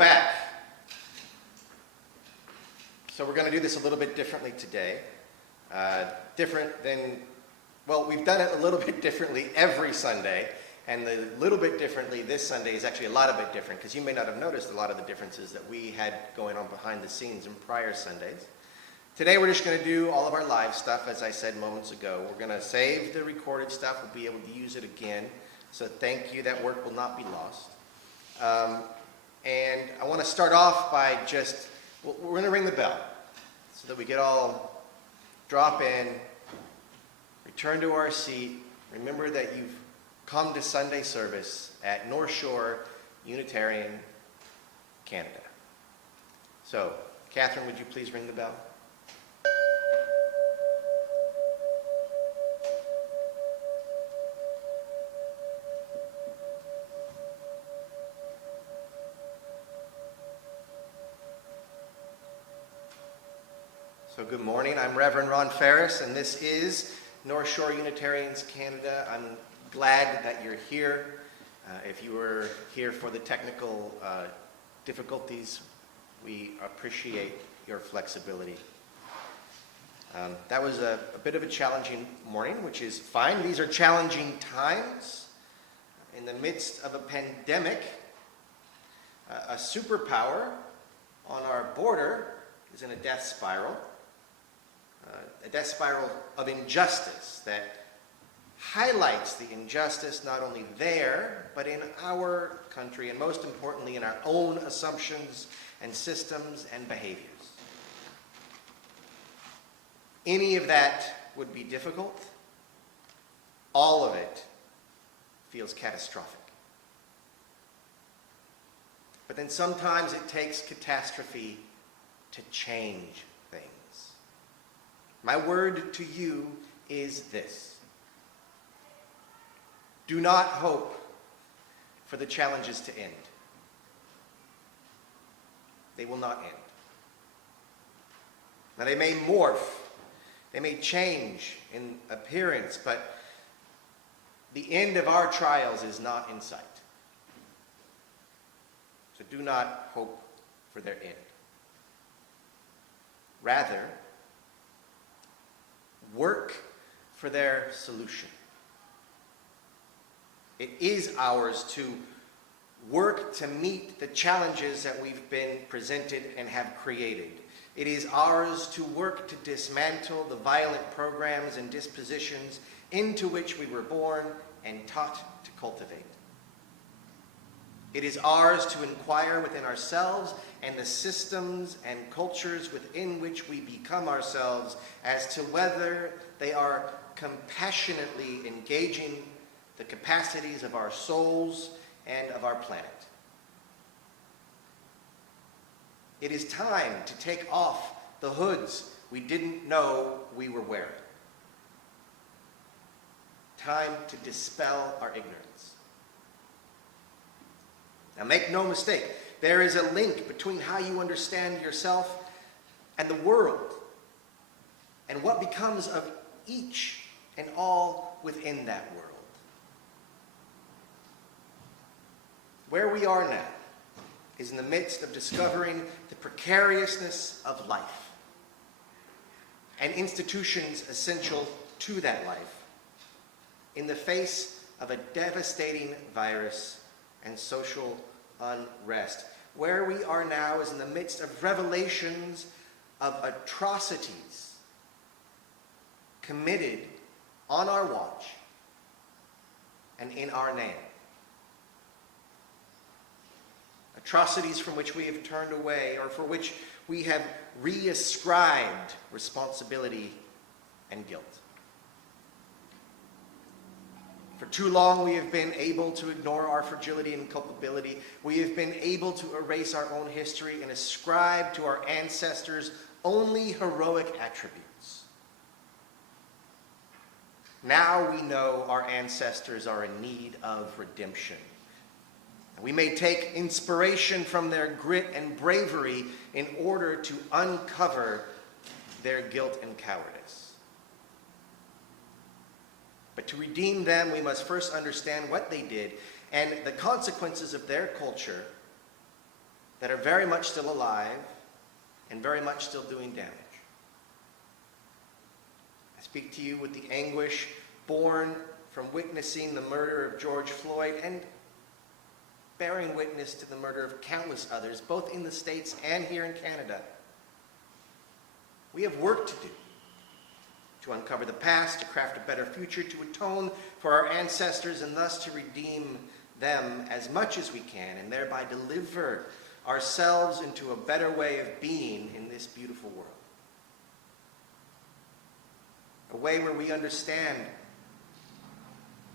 back. So we're going to do this a little bit differently today. Different than, well, we've done it a little bit differently every Sunday, and the little bit differently this Sunday is actually a lot of bit different, because you may not have noticed a lot of the differences that we had going on behind the scenes in prior Sundays. Today we're just going to do all of our live stuff, as I said moments ago. We're going to save the recorded stuff. We'll be able to use it again. So thank you. That work will not be lost. And I want to start off by just, we're going to ring the bell so that we get all drop in, return to our seat. Remember that you've come to Sunday service at North Shore Unitarian, Canada. So, Catherine, would you please ring the bell? So good morning, I'm Reverend Ron Ferris, and this is North Shore Unitarians Canada. I'm glad that you're here. If you were here for the technical difficulties, we appreciate your flexibility. That was a bit of a challenging morning, which is fine. These are challenging times. In the midst of a pandemic, a superpower on our border is in a death spiral. A death spiral of injustice that highlights the injustice not only there, but in our country, and most importantly in our own assumptions and systems and behaviors. Any of that would be difficult. All of it feels catastrophic. But then sometimes it takes catastrophe to change things. My word to you is this: do not hope for the challenges to end. They will not end. Now, they may morph, they may change in appearance, but the end of our trials is not in sight. So do not hope for their end. Rather, work for their solution. It is ours to work to meet the challenges that we've been presented and have created. It is ours to work to dismantle the violent programs and dispositions into which we were born and taught to cultivate. It is ours to inquire within ourselves and the systems and cultures within which we become ourselves as to whether they are compassionately engaging the capacities of our souls and of our planet. It is time to take off the hoods we didn't know we were wearing. Time to dispel our ignorance. Now, make no mistake, there is a link between how you understand yourself and the world, and what becomes of each and all within that world. Where we are now is in the midst of discovering the precariousness of life and institutions essential to that life in the face of a devastating virus and social unrest. Where we are now is in the midst of revelations of atrocities committed on our watch and in our name. Atrocities from which we have turned away, or for which we have reascribed responsibility and guilt. For too long, we have been able to ignore our fragility and culpability. We have been able to erase our own history and ascribe to our ancestors only heroic attributes. Now we know our ancestors are in need of redemption. We may take inspiration from their grit and bravery in order to uncover their guilt and cowardice. But to redeem them, we must first understand what they did and the consequences of their culture that are very much still alive and very much still doing damage. I speak to you with the anguish born from witnessing the murder of George Floyd and bearing witness to the murder of countless others, both in the States and here in Canada. We have work to do to uncover the past, to craft a better future, to atone for our ancestors, and thus to redeem them as much as we can, and thereby deliver ourselves into a better way of being in this beautiful world. A way where we understand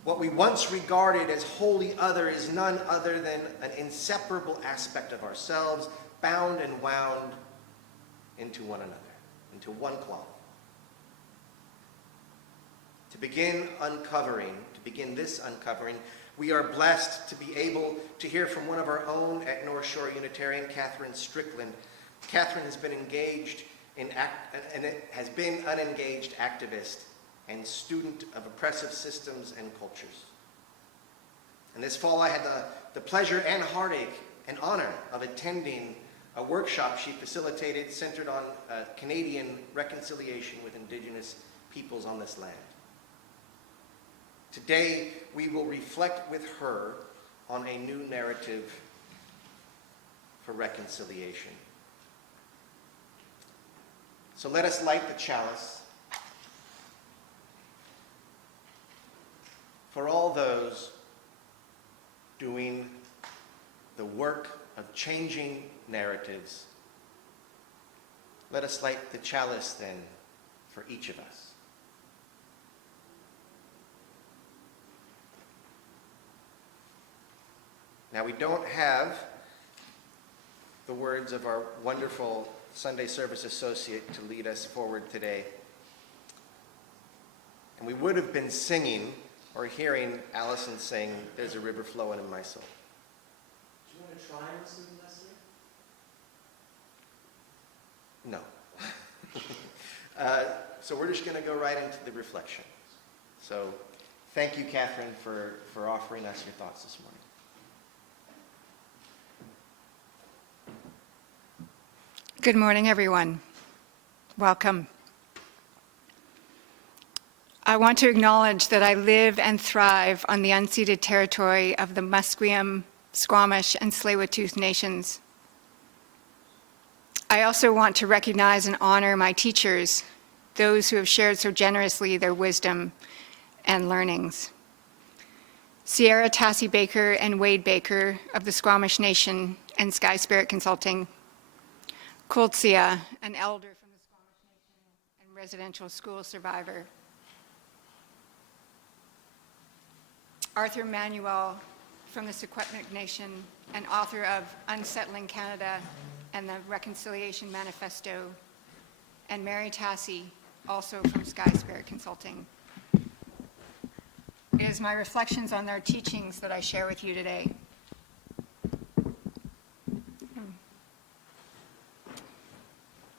what we once regarded as wholly other is none other than an inseparable aspect of ourselves, bound and wound into one another, into one cloth. To begin this uncovering, we are blessed to be able to hear from one of our own at North Shore Unitarian, Catherine Strickland. Catherine has been engaged an unengaged activist and student of oppressive systems and cultures. And this fall I had the pleasure and heartache and honor of attending a workshop she facilitated centered on Canadian reconciliation with Indigenous peoples on this land. Today, we will reflect with her on a new narrative for reconciliation. So let us light the chalice for all those doing the work of changing narratives. Let us light the chalice then for each of us. Now, we don't have the words of our wonderful Sunday service associate to lead us forward today. And we would have been singing or hearing Allison sing, "There's a river flowing in my soul." Do you want to try and sing, Leslie? No. So we're just going to go right into the reflection. So thank you, Catherine, for offering us your thoughts this morning. Good morning, everyone. Welcome. I want to acknowledge that I live and thrive on the unceded territory of the Musqueam, Squamish, and Tsleil-Waututh nations. I also want to recognize and honor my teachers, those who have shared so generously their wisdom and learnings. Sierra Tassie Baker and Wade Baker of the Squamish Nation and Sky Spirit Consulting, Kultsia, an elder from the Squamish Nation and residential school survivor. Arthur Manuel from the Secwepemc Nation and author of Unsettling Canada and the Reconciliation Manifesto, and Mary Tassie, also from Sky Spirit Consulting. It is my reflections on their teachings that I share with you today.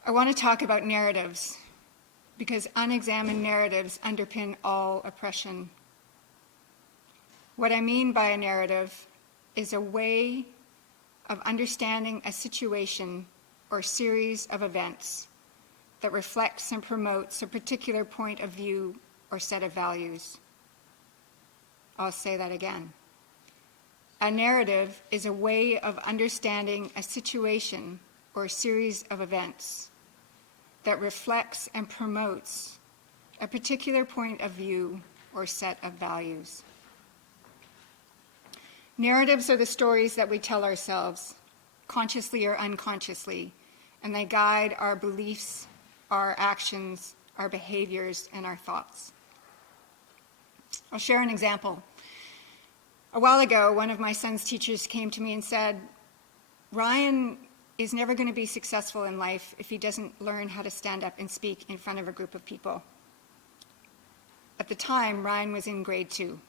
I want to talk about narratives because unexamined narratives underpin all oppression. What I mean by a narrative is a way of understanding a situation or series of events that reflects and promotes a particular point of view or set of values. I'll say that again. A narrative is a way of understanding a situation or series of events that reflects and promotes a particular point of view or set of values. Narratives are the stories that we tell ourselves, consciously or unconsciously, and they guide our beliefs, our actions, our behaviors, and our thoughts. I'll share an example. A while ago, one of my son's teachers came to me and said, "Ryan is never going to be successful in life if he doesn't learn how to stand up and speak in front of a group of people." At the time, Ryan was in grade 2.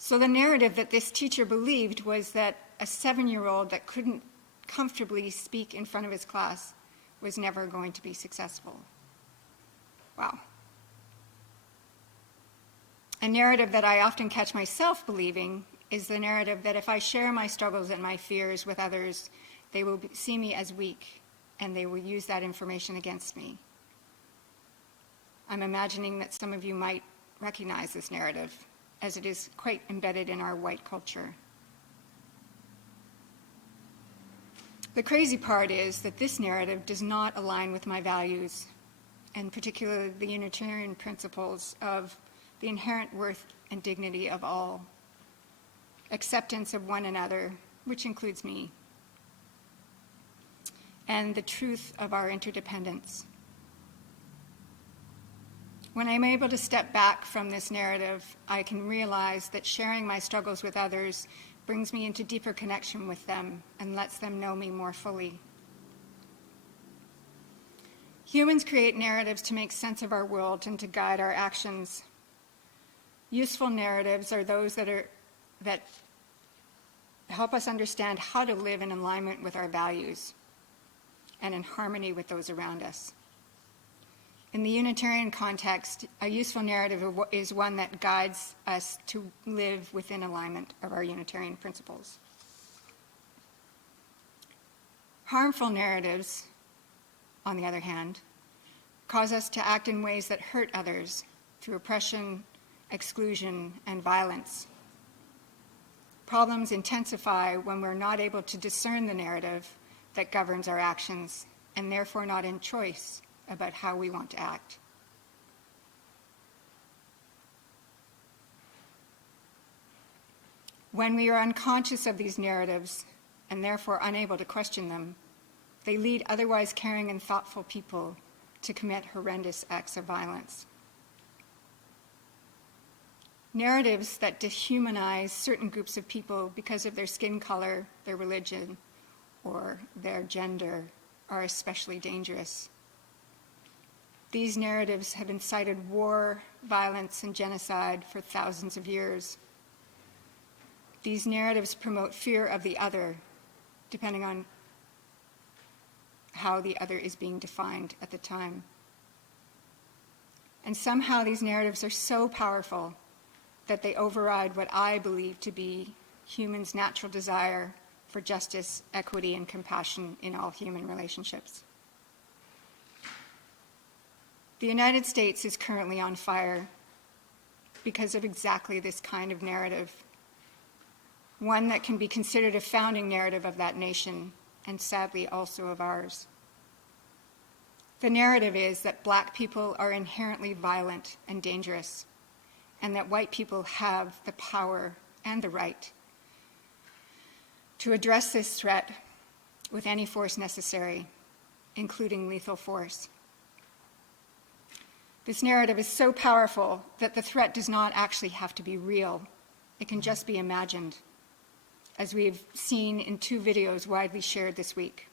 So the narrative that this teacher believed was that a 7-year-old that couldn't comfortably speak in front of his class was never going to be successful. Wow. A narrative that I often catch myself believing is the narrative that if I share my struggles and my fears with others, they will see me as weak, and they will use that information against me. I'm imagining that some of you might recognize this narrative, as it is quite embedded in our white culture. The crazy part is that this narrative does not align with my values, and particularly the Unitarian principles of the inherent worth and dignity of all, acceptance of one another, which includes me, and the truth of our interdependence. When I'm able to step back from this narrative, I can realize that sharing my struggles with others brings me into deeper connection with them and lets them know me more fully. Humans create narratives to make sense of our world and to guide our actions. Useful narratives are those that help us understand how to live in alignment with our values and in harmony with those around us. In the Unitarian context, a useful narrative is one that guides us to live within alignment of our Unitarian principles. Harmful narratives, on the other hand, cause us to act in ways that hurt others through oppression, exclusion, and violence. Problems intensify when we're not able to discern the narrative that governs our actions, and therefore not in choice about how we want to act. When we are unconscious of these narratives and therefore unable to question them, they lead otherwise caring and thoughtful people to commit horrendous acts of violence. Narratives that dehumanize certain groups of people because of their skin color, their religion, or their gender are especially dangerous. These narratives have incited war, violence, and genocide for thousands of years. These narratives promote fear of the other, depending on how the other is being defined at the time. And somehow these narratives are so powerful that they override what I believe to be humans' natural desire for justice, equity, and compassion in all human relationships. The United States is currently on fire because of exactly this kind of narrative, one that can be considered a founding narrative of that nation, and sadly also of ours. The narrative is that Black people are inherently violent and dangerous, and that white people have the power and the right to address this threat with any force necessary, including lethal force. This narrative is so powerful that the threat does not actually have to be real. It can just be imagined, as we've seen in 2 videos widely shared this week.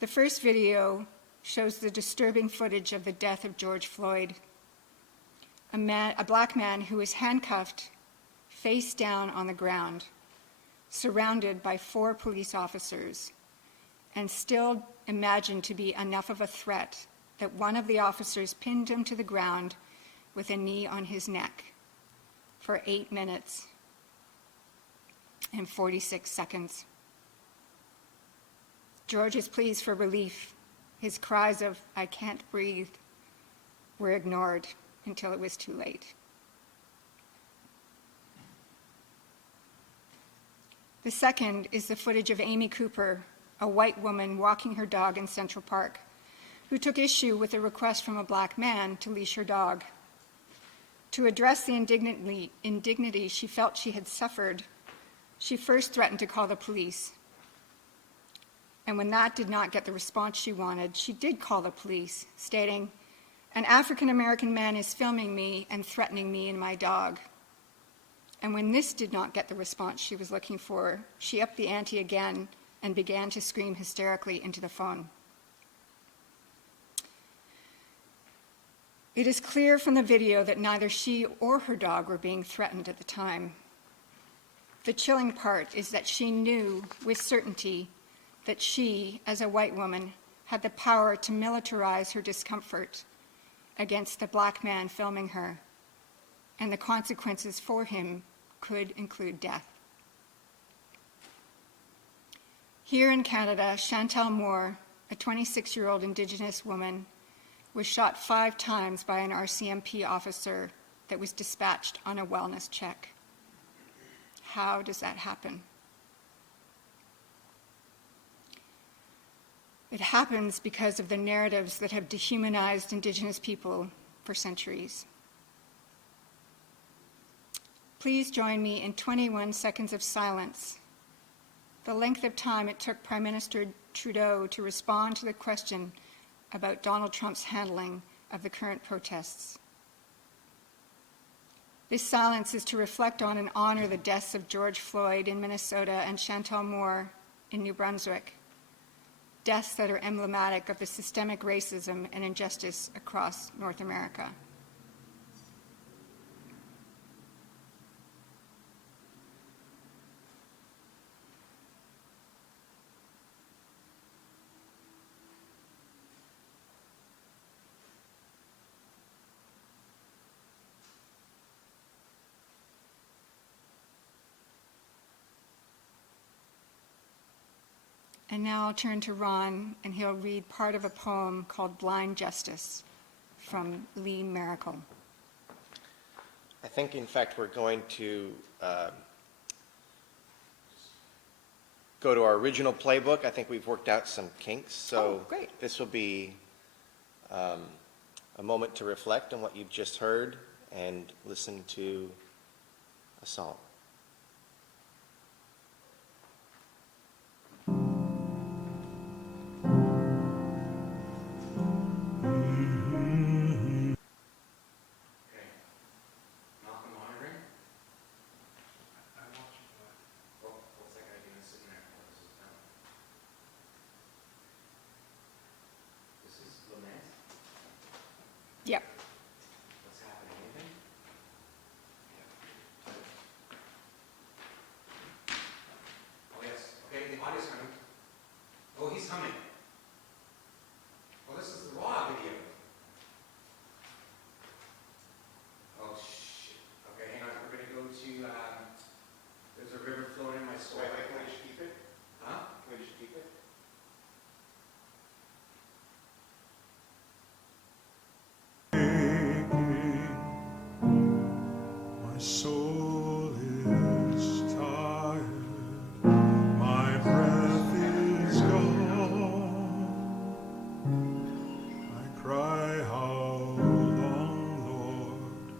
The first video shows the disturbing footage of the death of George Floyd, a Black man who was handcuffed face down on the ground, surrounded by 4 police officers, and still imagined to be enough of a threat that one of the officers pinned him to the ground with a knee on his neck for 8 minutes and 46 seconds. George's pleas for relief, his cries of, "I can't breathe," were ignored until it was too late. The second is the footage of Amy Cooper, a white woman walking her dog in Central Park, who took issue with a request from a Black man to leash her dog. To address the indignity she felt she had suffered, she first threatened to call the police. And when that did not get the response she wanted, she did call the police, stating, "An African-American man is filming me and threatening me and my dog." And when this did not get the response she was looking for, she upped the ante again and began to scream hysterically into the phone. It is clear from the video that neither she or her dog were being threatened at the time. The chilling part is that she knew with certainty that she, as a white woman, had the power to militarize her discomfort against the Black man filming her, and the consequences for him could include death. Here in Canada, Chantal Moore, a 26-year-old Indigenous woman, was shot 5 times by an RCMP officer that was dispatched on a wellness check. How does that happen? It happens because of the narratives that have dehumanized Indigenous people for centuries. Please join me in 21 seconds of silence, the length of time it took Prime Minister Trudeau to respond to the question about Donald Trump's handling of the current protests. This silence is to reflect on and honor the deaths of George Floyd in Minnesota and Chantal Moore in New Brunswick, deaths that are emblematic of the systemic racism and injustice across North America. And now I'll turn to Ron, and he'll read part of a poem called Blind Justice from Lee Miracle. I think, in fact, we're going to go to our original playbook. I think we've worked out some kinks, so great. This will be a moment to reflect on what you've just heard and listen to a song. Yep. What's happening? Anything? Oh, yes. Okay, the audio's coming. Oh, he's humming. Oh, this is the raw video. Oh, shit. Okay, hang on. We're going to go to, there's a river flowing in my soul. Wait, can we just keep it? Huh? Can we just keep it? My soul is tired, my breath is gone. I cry, how long, Lord,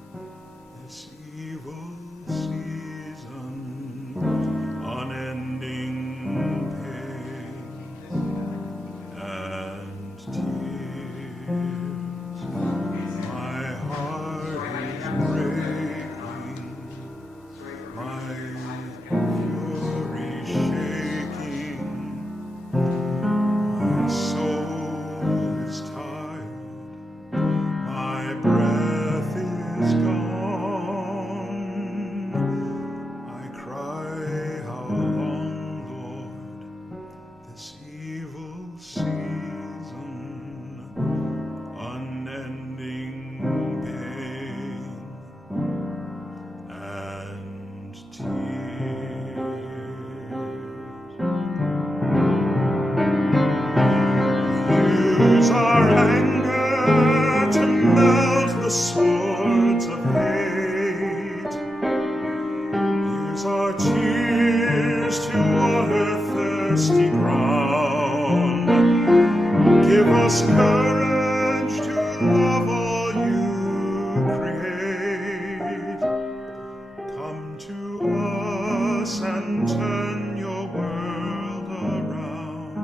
this evil season, unending pain and tears. My heart is breaking, my fury shaking, my soul is tired, my breath is gone. I cry, how long, Lord, this evil season, unending pain and tears. Use our anger to melt the swords of hate. Use our tears to water thirsty ground. Give us courage to love all you create. Come to us and turn your world around.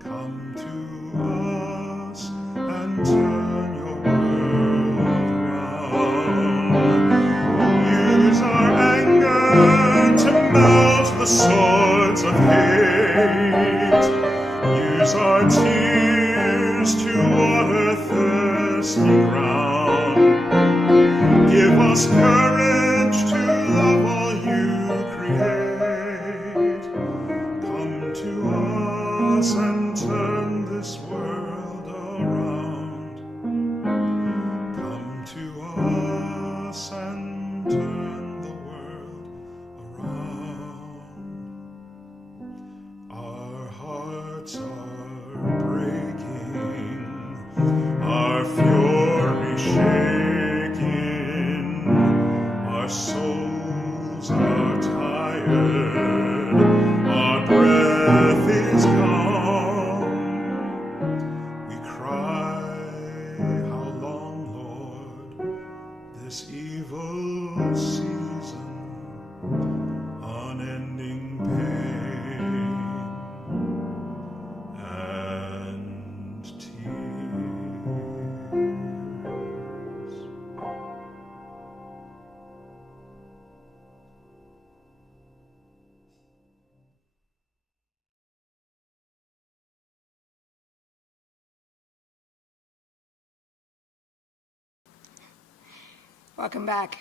Come to us and turn your world around. Use our anger to melt the swords of hate. Use our tears to water thirsty ground. Give us courage to love all you create. Come to us and turn this world around. Come to us and turn the Welcome back.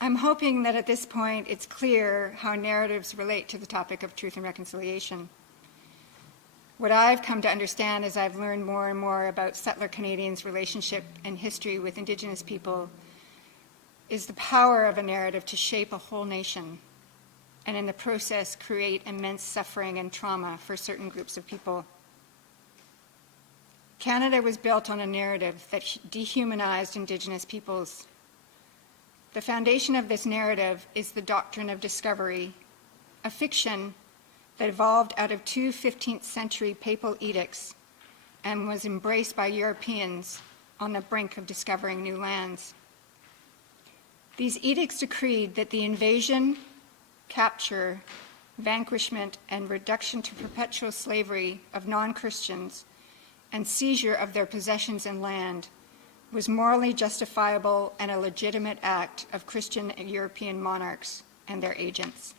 I'm hoping that at this point it's clear how narratives relate to the topic of truth and reconciliation. What I've come to understand as I've learned more and more about settler Canadians' relationship and history with Indigenous people is the power of a narrative to shape a whole nation, and in the process create immense suffering and trauma for certain groups of people. Canada was built on a narrative that dehumanized Indigenous peoples. The foundation of this narrative is the doctrine of discovery, a fiction that evolved out of two 15th century papal edicts and was embraced by Europeans on the brink of discovering new lands. These edicts decreed that the invasion, capture, vanquishment, and reduction to perpetual slavery of non-Christians and seizure of their possessions and land was morally justifiable and a legitimate act of Christian and European monarchs and their agents.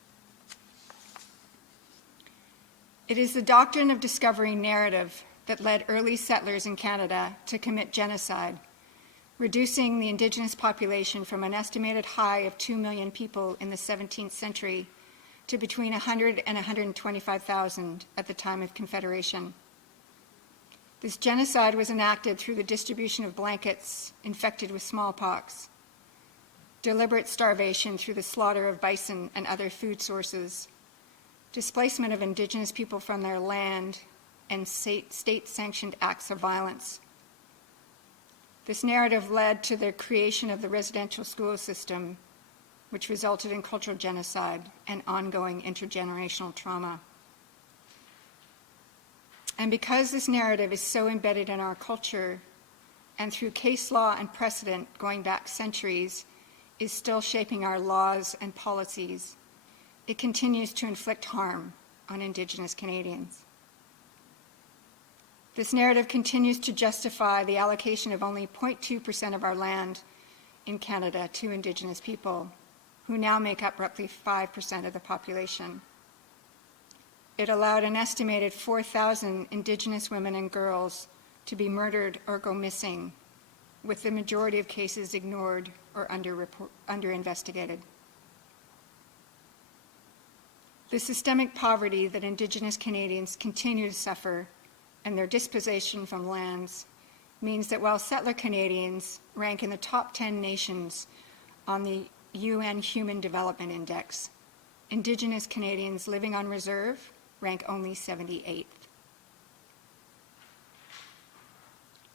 It is the doctrine of discovery narrative that led early settlers in Canada to commit genocide, reducing the Indigenous population from an estimated high of 2 million people in the 17th century to between 100 and 125,000 at the time of Confederation. This genocide was enacted through the distribution of blankets infected with smallpox, deliberate starvation through the slaughter of bison and other food sources, displacement of Indigenous people from their land, and state-sanctioned acts of violence. This narrative led to the creation of the residential school system, which resulted in cultural genocide and ongoing intergenerational trauma. And because this narrative is so embedded in our culture, and through case law and precedent going back centuries, is still shaping our laws and policies, it continues to inflict harm on Indigenous Canadians. This narrative continues to justify the allocation of only 0.2% of our land in Canada to Indigenous people, who now make up roughly 5% of the population. It allowed an estimated 4,000 Indigenous women and girls to be murdered or go missing, with the majority of cases ignored or under-investigated. The systemic poverty that Indigenous Canadians continue to suffer and their dispossession from lands means that while settler Canadians rank in the top 10 nations on the UN Human Development Index, Indigenous Canadians living on reserve rank only 78th.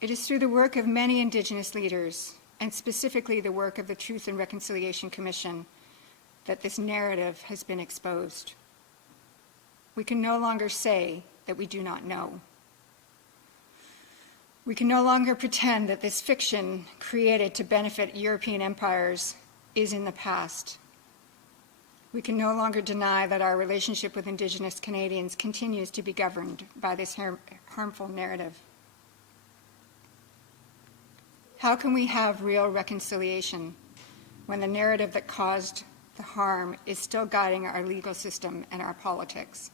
It is through the work of many Indigenous leaders, and specifically the work of the Truth and Reconciliation Commission, that this narrative has been exposed. We can no longer say that we do not know. We can no longer pretend that this fiction created to benefit European empires is in the past. We can no longer deny that our relationship with Indigenous Canadians continues to be governed by this harmful narrative. How can we have real reconciliation when the narrative that caused the harm is still guiding our legal system and our politics?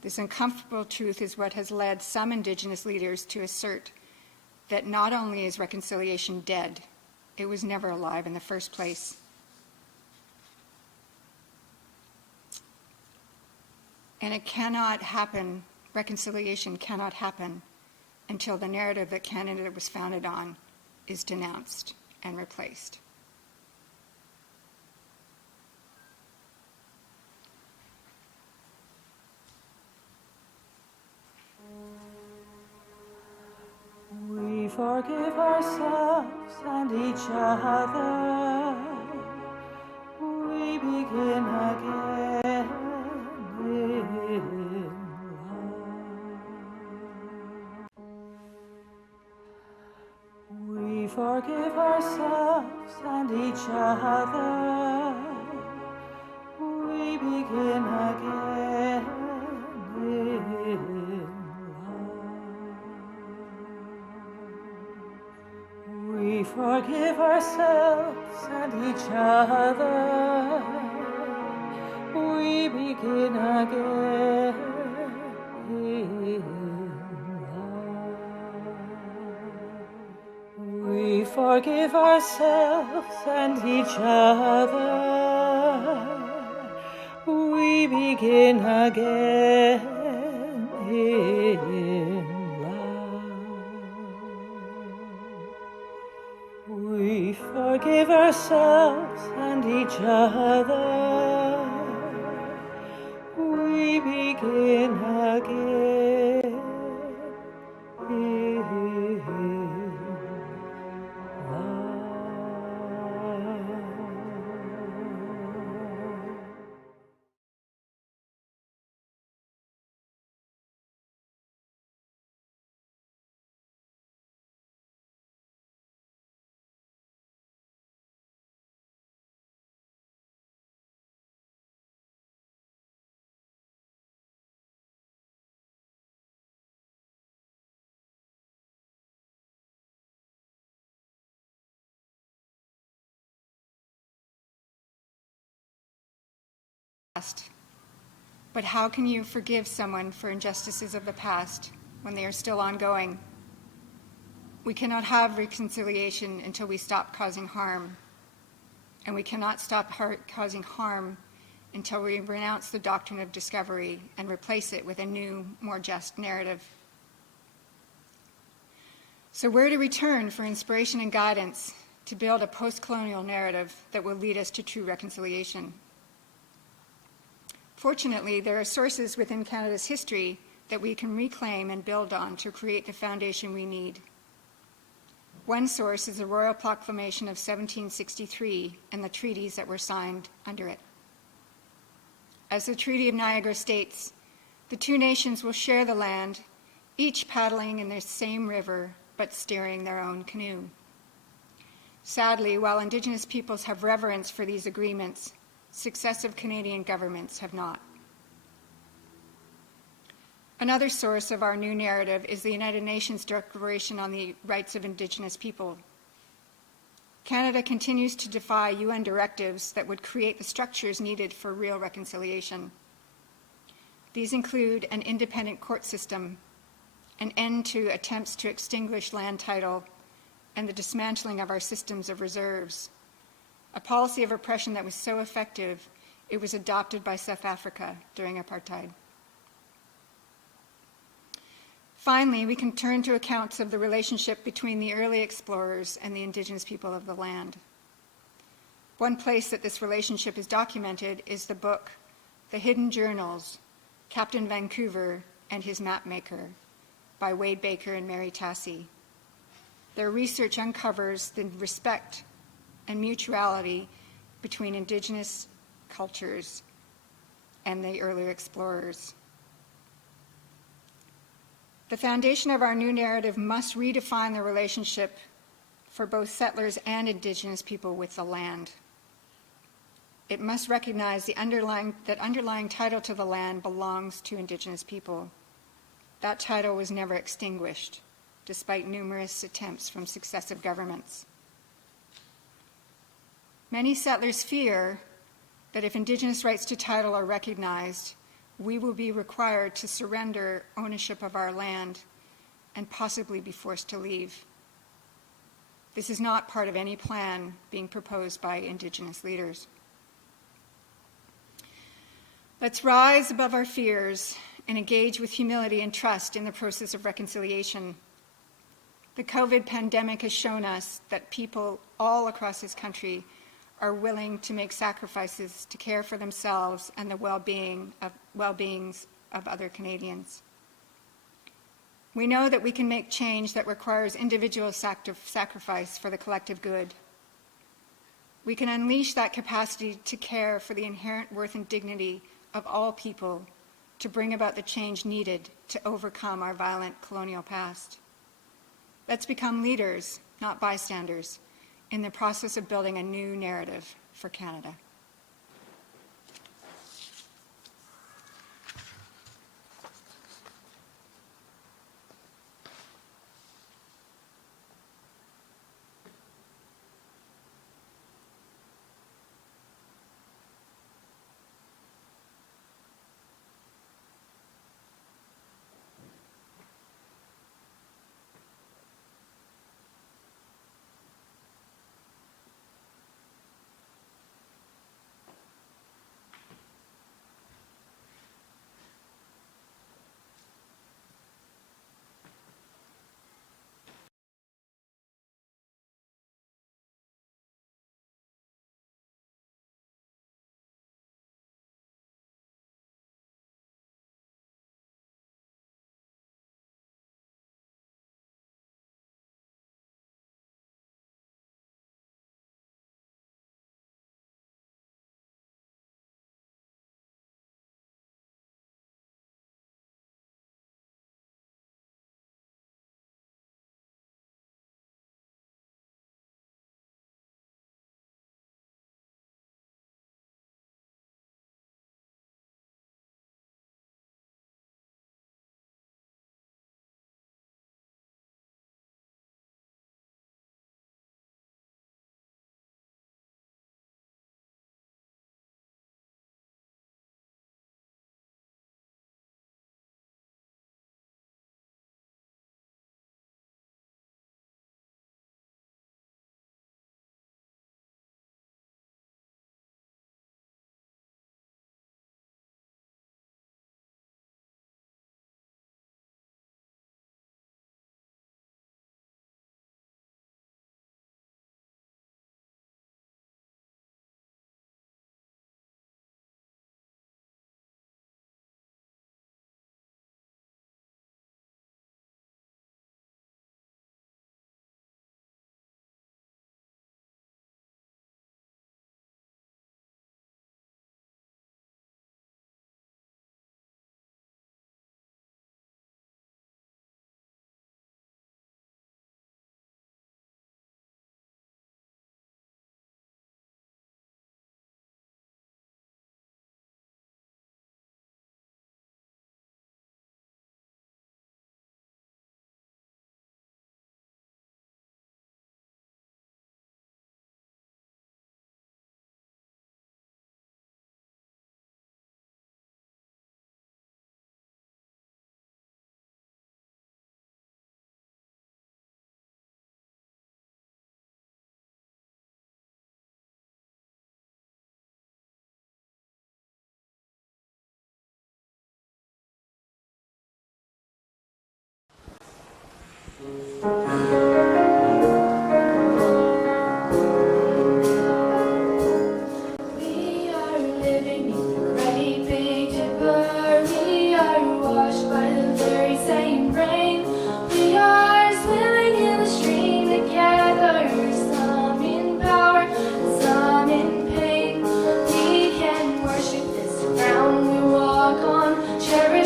This uncomfortable truth is what has led some Indigenous leaders to assert that not only is reconciliation dead, it was never alive in the first place. And it cannot happen, reconciliation cannot happen until the narrative that Canada was founded on is denounced and replaced. We forgive ourselves and each other. We begin again in love. We forgive ourselves and each other. We begin again in love. We forgive ourselves and each other. We begin again in love. forgive ourselves and each other. We begin again in love. We forgive ourselves and each other. We begin again in love. But how can you forgive someone for injustices of the past when they are still ongoing? We cannot have reconciliation until we stop causing harm. And we cannot stop causing harm until we renounce the doctrine of discovery and replace it with a new, more just narrative. So where to return for inspiration and guidance to build a post-colonial narrative that will lead us to true reconciliation? Fortunately, there are sources within Canada's history that we can reclaim and build on to create the foundation we need. One source is the Royal Proclamation of 1763 and the treaties that were signed under it. As the Treaty of Niagara states, the two nations will share the land, each paddling in the same river, but steering their own canoe. Sadly, while Indigenous peoples have reverence for these agreements, successive Canadian governments have not. Another source of our new narrative is the United Nations Declaration on the Rights of Indigenous People. Canada continues to defy UN directives that would create the structures needed for real reconciliation. These include an independent court system, an end to attempts to extinguish land title, and the dismantling of our systems of reserves, a policy of oppression that was so effective it was adopted by South Africa during apartheid. Finally, we can turn to accounts of the relationship between the early explorers and the Indigenous people of the land. One place that this relationship is documented is the book, The Hidden Journals, Captain Vancouver and His Mapmaker, by Wade Baker and Mary Tassie. Their research uncovers the respect and mutuality between Indigenous cultures and the earlier explorers. The foundation of our new narrative must redefine the relationship for both settlers and Indigenous people with the land. It must recognize that underlying title to the land belongs to Indigenous people. That title was never extinguished, despite numerous attempts from successive governments. Many settlers fear that if Indigenous rights to title are recognized, we will be required to surrender ownership of our land and possibly be forced to leave. This is not part of any plan being proposed by Indigenous leaders. Let's rise above our fears and engage with humility and trust in the process of reconciliation. The COVID pandemic has shown us that people all across this country are willing to make sacrifices to care for themselves and the well-beings of other Canadians. We know that we can make change that requires individual sacrifice for the collective good. We can unleash that capacity to care for the inherent worth and dignity of all people to bring about the change needed to overcome our violent colonial past. Let's become leaders, not bystanders, in the process of building a new narrative for Canada.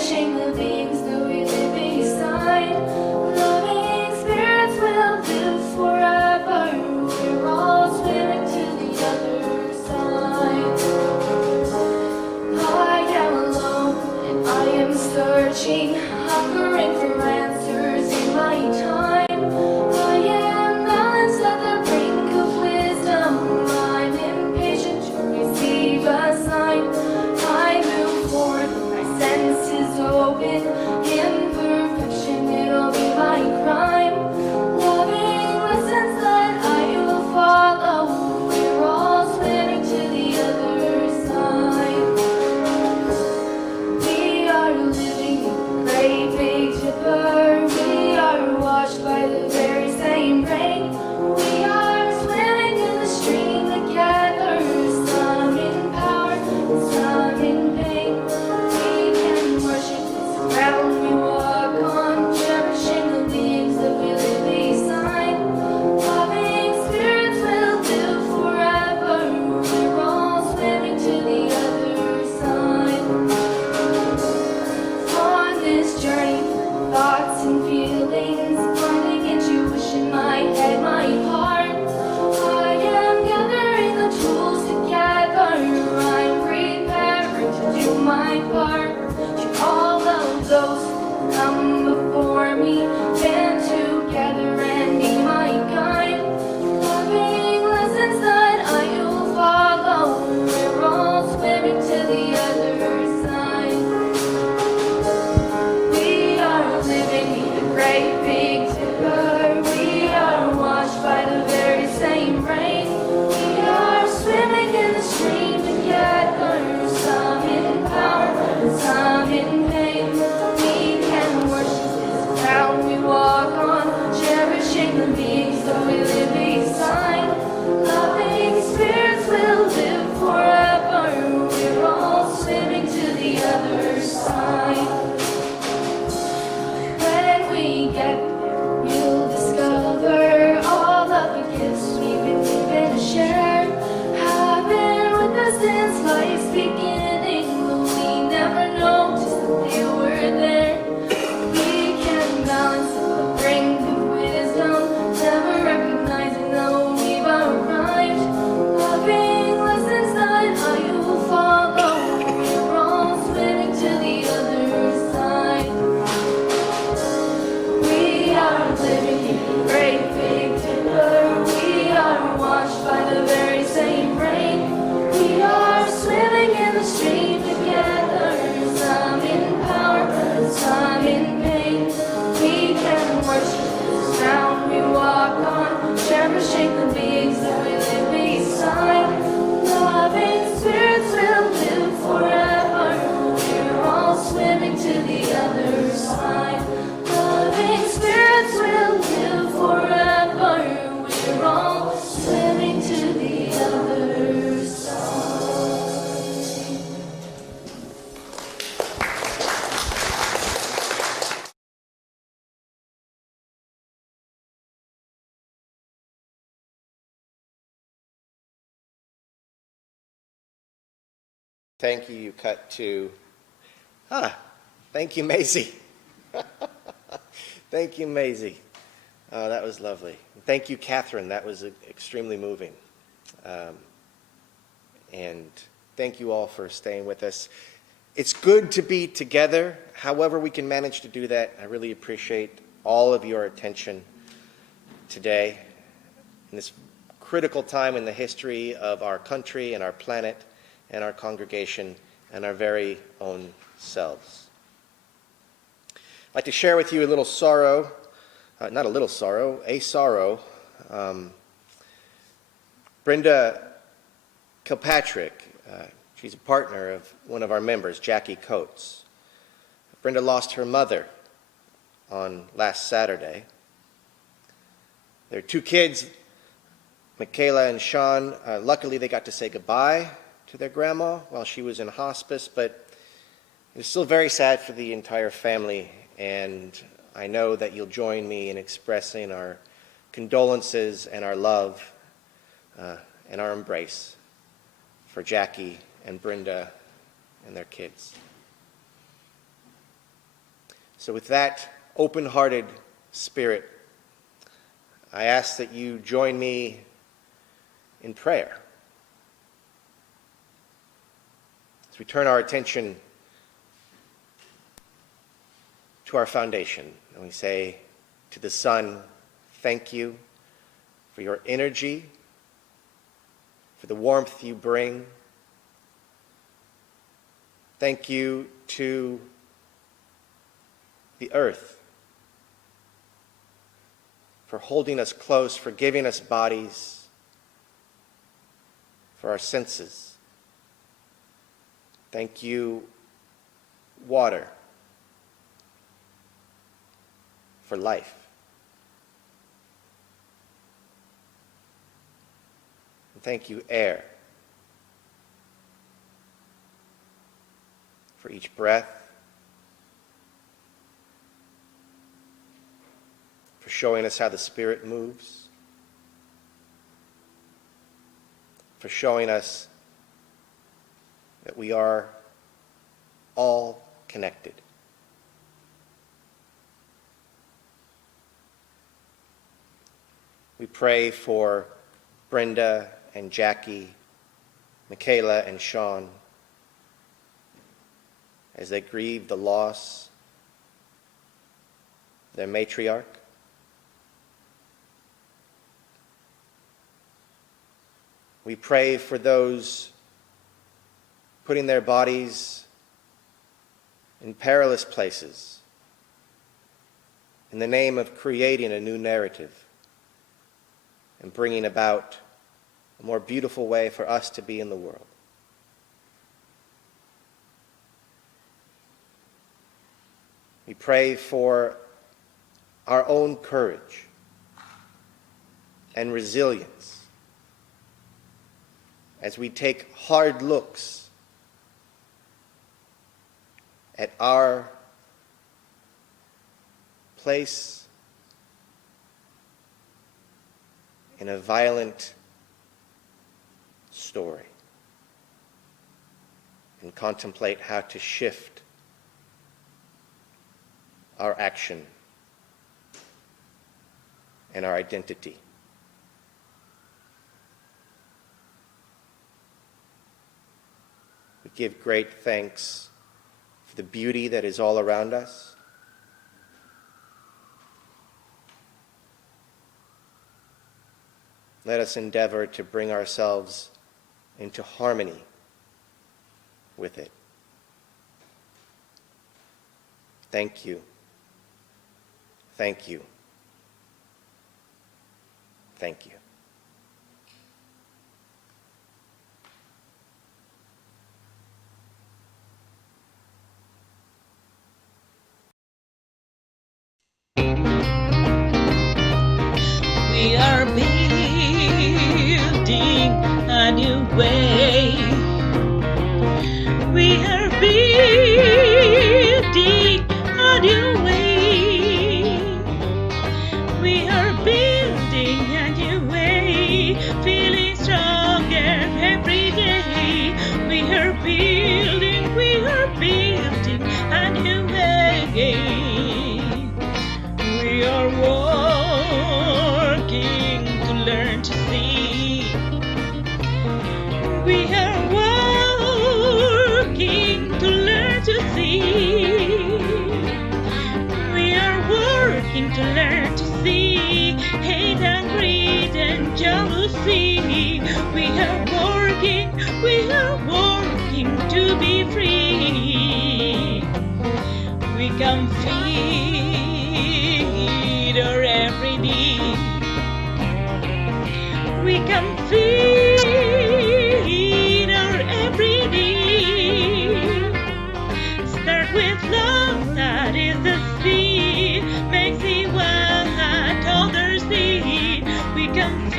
cherishing the beings that we live beside. Loving spirits will live forever. We're all swimming to the other side. I am alone and I am searching, hungering for answers in my time. I am balanced at the brink of wisdom. I'm impatient to receive a sign. I move forward, my senses open. Imperfection, it'll be my crime. Loving lessons that I will follow. We're all swimming to the other side. We are living in a great big river. We are washed by the very same rain. We are swimming in the stream together. Some in power and some in pain. We can worship this ground we walk on, cherishing the beings that we live beside. Loving spirits will live forever. We're all swimming to the other side. On this journey, thoughts and feelings, finding intuition, my head, my heart. I am gathering the tools together. I'm preparing to do my part. To all of those who come before me, band together and be my guide. Loving lessons that I will follow. We're all swimming to the other side. We are living in a great big river. We are washed by the very same rain. We are swimming in the stream together. Some in power and some in pain. We can worship this ground we walk on, cherishing the beings that we live beside. Loving spirits will live forever. We're all swimming to the other side. When we get there, we'll discover all of the gifts we've been given to share. Have been with us since life's beginning, but we never noticed that they were there. We can balance the brink of wisdom, never recognizing that we've arrived. Loving lessons that I will follow. We're all swimming to the other side. We are living in a great big river. We are washed by the very same rain. We are swimming in the stream together. Some in power and some in pain. We can worship this ground we walk on, cherishing the beings that we live beside. Loving spirits will live forever. We're all swimming to the other side. Loving spirits will live forever. We're all swimming to the other side. Thank you. You cut to, thank you, Maisy. Thank you, Maisy. Oh, that was lovely. Thank you, Catherine. That was extremely moving. And thank you all for staying with us. It's good to be together. However we can manage to do that, I really appreciate all of your attention today in this critical time in the history of our country and our planet and our congregation and our very own selves. I'd like to share with you a little sorrow, not a little sorrow, a sorrow. Brenda Kilpatrick, she's a partner of one of our members, Jackie Coates. Brenda lost her mother on last Saturday. Their two kids, Michaela and Sean, luckily they got to say goodbye to their grandma while she was in hospice, but it was still very sad for the entire family, and I know that you'll join me in expressing our condolences and our love and our embrace for Jackie and Brenda and their kids. So with that open-hearted spirit, I ask that you join me in prayer. As we turn our attention to our foundation, and we say to the Son, thank you for your energy, for the warmth you bring. Thank you to the earth for holding us close, for giving us bodies, for our senses. Thank you, water, for life. And thank you, air, for each breath, for showing us how the Spirit moves, for showing us that we are all connected. We pray for Brenda and Jackie, Michaela and Sean, as they grieve the loss of their matriarch. We pray for those putting their bodies in perilous places in the name of creating a new narrative and bringing about a more beautiful way for us to be in the world. We pray for our own courage and resilience as we take hard looks at our place in a violent story and contemplate how to shift our action and our identity. We give great thanks for the beauty that is all around us. Let us endeavor to bring ourselves into harmony with it. Thank you. Thank you. Thank you. We are building a new way. We are building a new way. We are building a new way, feeling stronger every day. We are building a new way. We are working to learn to see. We are working to learn to see. We are working to learn to see hate and greed and jealousy. We are working to be free. We can feed our every need. We can feed our every need. Start with love, that is the seed. Maisy what others need. We can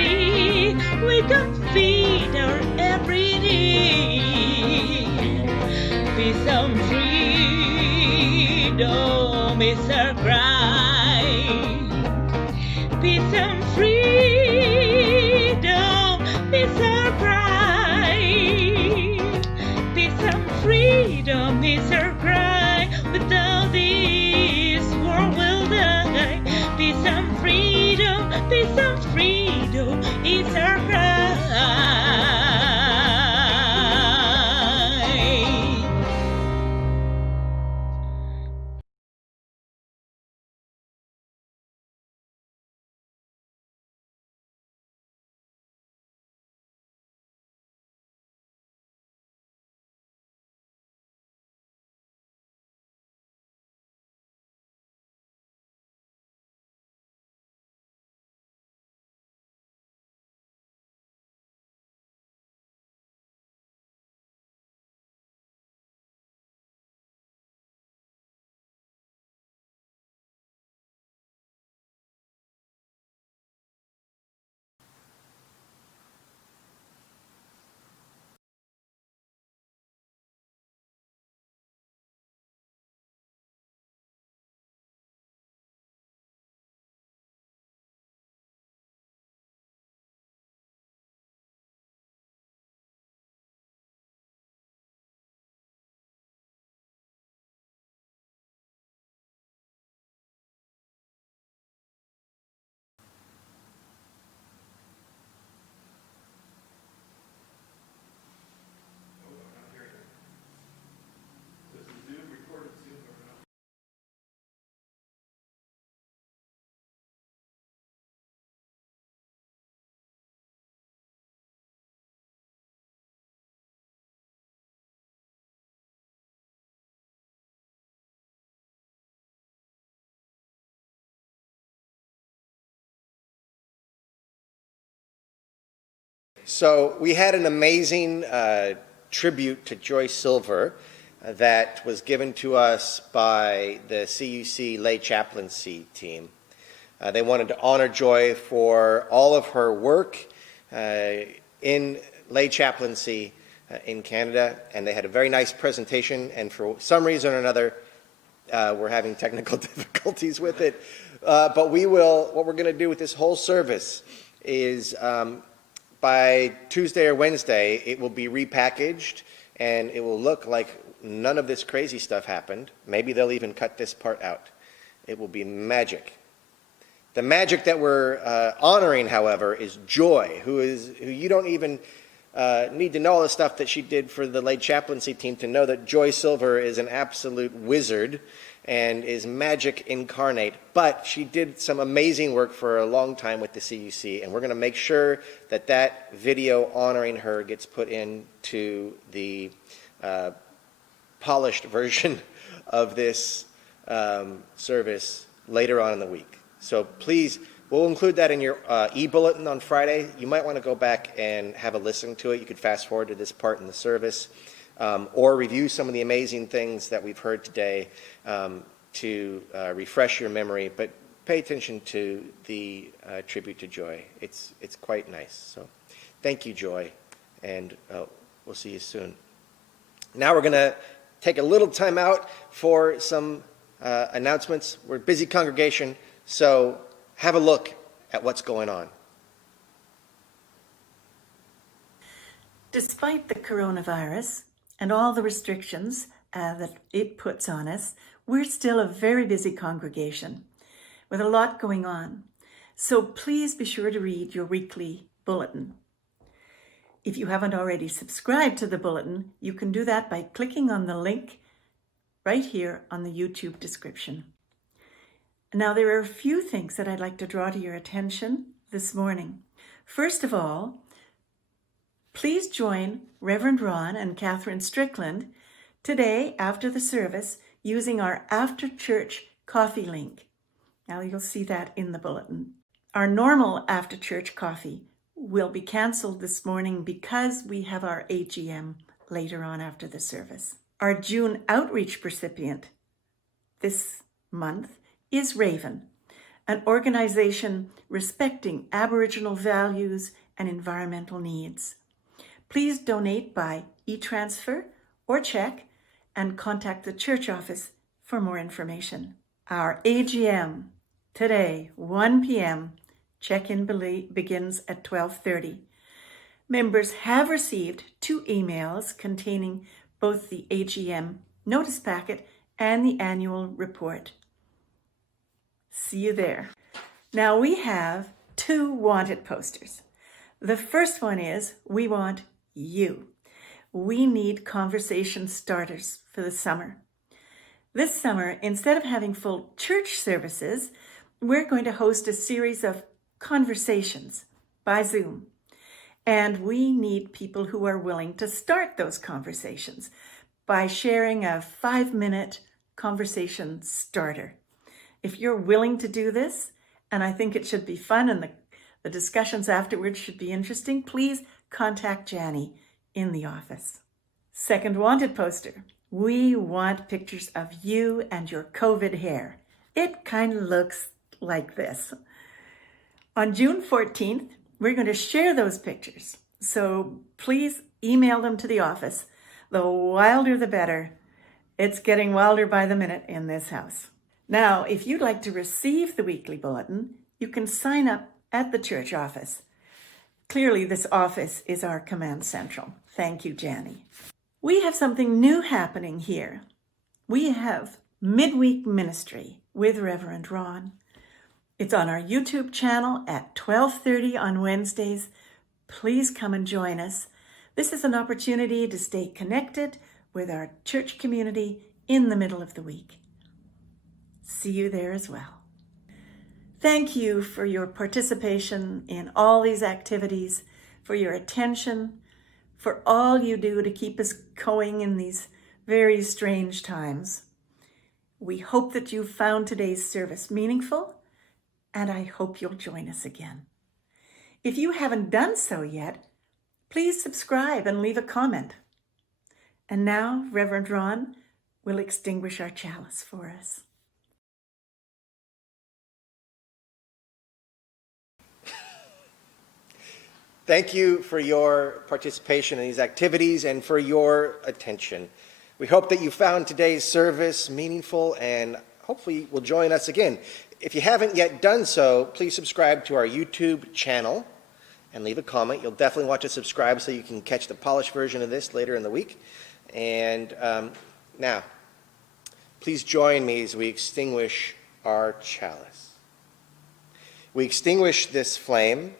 feed our every need. Peace and freedom is our cry. Peace and freedom is our cry. Peace and freedom is our cry. Without this Justice and freedom is our cry. So we had an amazing tribute to Joy Silver that was given to us by the CUC lay chaplaincy team. They wanted to honor Joy for all of her work in lay chaplaincy in Canada, and they had a very nice presentation, and for some reason or another, we're having technical difficulties with it. But what we're going to do with this whole service is by Tuesday or Wednesday, it will be repackaged, and it will look like none of this crazy stuff happened. Maybe they'll even cut this part out. It will be magic. The magic that we're honoring, however, is Joy, who you don't even need to know all the stuff that she did for the lay chaplaincy team to know that Joy Silver is an absolute wizard and is magic incarnate. But she did some amazing work for a long time with the CUC, and we're going to make sure that that video honoring her gets put into the polished version of this service later on in the week. So please, we'll include that in your e-bulletin on Friday. You might want to go back and have a listen to it. You could fast forward to this part in the service, or review some of the amazing things that we've heard today to refresh your memory. But pay attention to the tribute to Joy. It's quite nice. So thank you, Joy, and we'll see you soon. Now we're going to take a little time out for some announcements. We're a busy congregation, so have a look at what's going on. Despite the coronavirus and all the restrictions that it puts on us, we're still a very busy congregation with a lot going on. So please be sure to read your weekly bulletin. If you haven't already subscribed to the bulletin, you can do that by clicking on the link right here on the YouTube description. Now, there are a few things that I'd like to draw to your attention this morning. First of all, please join Reverend Ron and Catherine Strickland today after the service using our after church coffee link. Now you'll see that in the bulletin. Our normal after church coffee will be canceled this morning because we have our AGM later on after the service. Our June outreach recipient this month is Raven, an organization respecting Aboriginal values and environmental needs. Please donate by e-transfer or check and contact the church office for more information. Our AGM today, 1 p.m., check-in begins at 12:30. Members have received 2 emails containing both the AGM notice packet and the annual report. See you there. Now we have 2 wanted posters. The first one is, we want you. We need conversation starters for the summer. This summer, instead of having full church services, we're going to host a series of conversations by Zoom. And we need people who are willing to start those conversations by sharing a 5-minute conversation starter. If you're willing to do this, and I think it should be fun and the discussions afterwards should be interesting, please contact Janie in the office. Second wanted poster. We want pictures of you and your COVID hair. It kind of looks like this. On June 14th, we're going to share those pictures. So please email them to the office. The wilder the better. It's getting wilder by the minute in this house. Now, if you'd like to receive the weekly bulletin, you can sign up at the church office. Clearly, this office is our command central. Thank you, Janie. We have something new happening here. We have midweek ministry with Reverend Ron. It's on our YouTube channel at 12:30 on Wednesdays. Please come and join us. This is an opportunity to stay connected with our church community in the middle of the week. See you there as well. Thank you for your participation in all these activities, for your attention, for all you do to keep us going in these very strange times. We hope that you found today's service meaningful, and I hope you'll join us again. If you haven't done so yet, please subscribe and leave a comment. And now, Reverend Ron will extinguish our chalice for us. Thank you for your participation in these activities and for your attention. We hope that you found today's service meaningful and hopefully will join us again. If you haven't yet done so, please subscribe to our YouTube channel and leave a comment. You'll definitely want to subscribe so you can catch the polished version of this later in the week. And now, please join me as we extinguish our chalice. We extinguish this flame,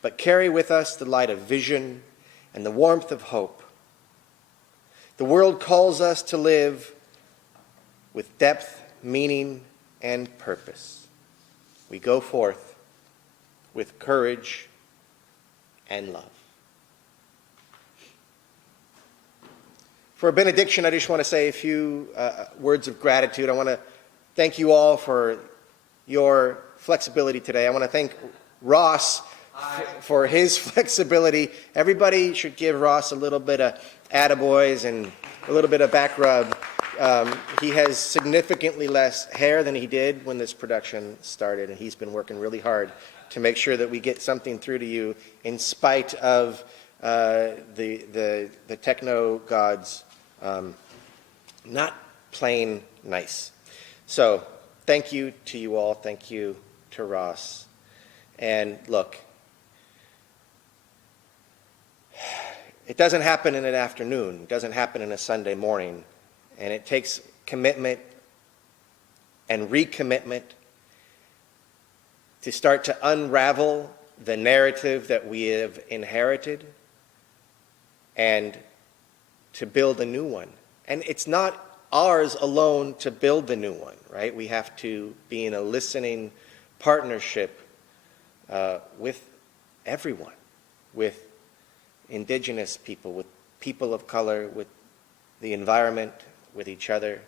but carry with us the light of vision and the warmth of hope. The world calls us to live with depth, meaning, and purpose. We go forth with courage and love. For a benediction, I just want to say a few words of gratitude. I want to thank you all for your flexibility today. I want to thank Ross for his flexibility. Everybody should give Ross a little bit of attaboys and a little bit of back rub. He has significantly less hair than he did when this production started, and he's been working really hard to make sure that we get something through to you in spite of the techno gods not playing nice. So thank you to you all. Thank you to Ross. And look, it doesn't happen in an afternoon. It doesn't happen in a Sunday morning. And it takes commitment and recommitment to start to unravel the narrative that we have inherited and to build a new one. And it's not ours alone to build the new one, right? We have to be in a listening partnership with everyone, with indigenous people, with people of color, with the environment, with each other.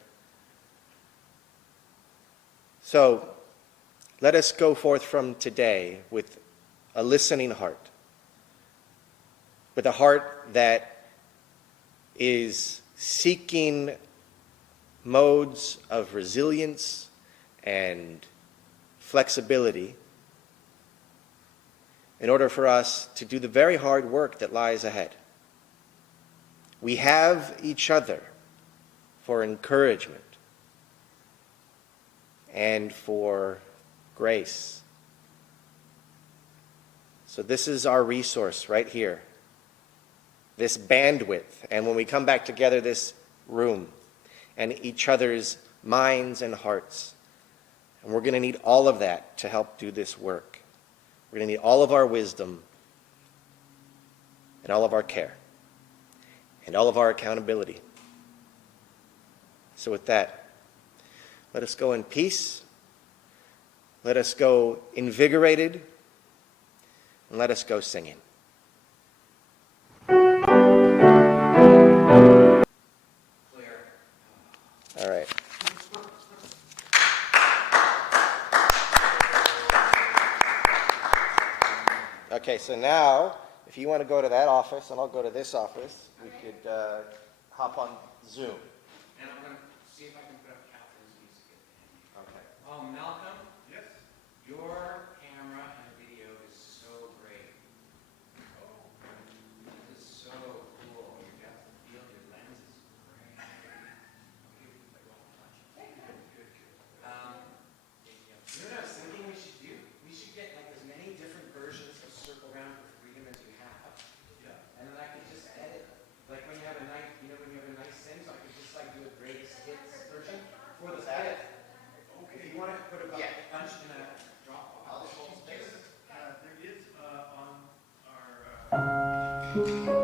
So let us go forth from today with a listening heart, with a heart that is seeking modes of resilience and flexibility in order for us to do the very hard work that lies ahead. We have each other for encouragement and for grace. So this is our resource right here, this bandwidth, and when we come back together, this room, and each other's minds and hearts. And we're going to need all of that to help do this work. We're going to need all of our wisdom and all of our care and all of our accountability. So with that, let us go in peace. Let us go invigorated. And let us go singing. All right. Okay, so now, if you want to go to that office, and I'll go to this office, we could hop on Zoom. And I'm going to see if I can put up Catherine's music at the end. Okay. Oh, Malcolm, Yes? your camera and video is so great. Oh. It is so cool. Your depth of field, your lens is great. You know what I was thinking we should do? We should get like as many different versions of Circle Round for Freedom as you have. Yeah. And then I could just edit. Like when you have a nice, when you have a nice thing, so I could just like do a greatest hits version for the edit. Okay. If you want to put a bunch in a Dropbox. There is on our